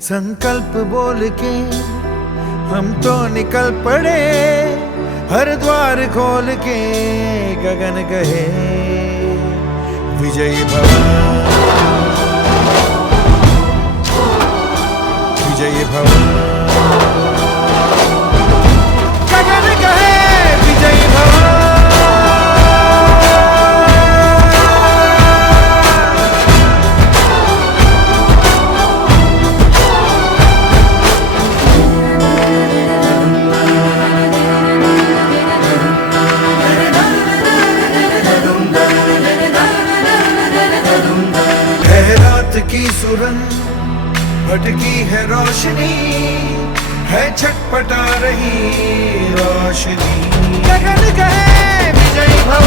संकल्प बोल के हम तो निकल पड़े, हर द्वार खोल के गगन कहे विजयी भव, विजयी भव, गगन कहे विजयी भव। रात की सुरंग भटकी है रोशनी, है छटपटा रही रोशनी, गगन कहे विजयी भव।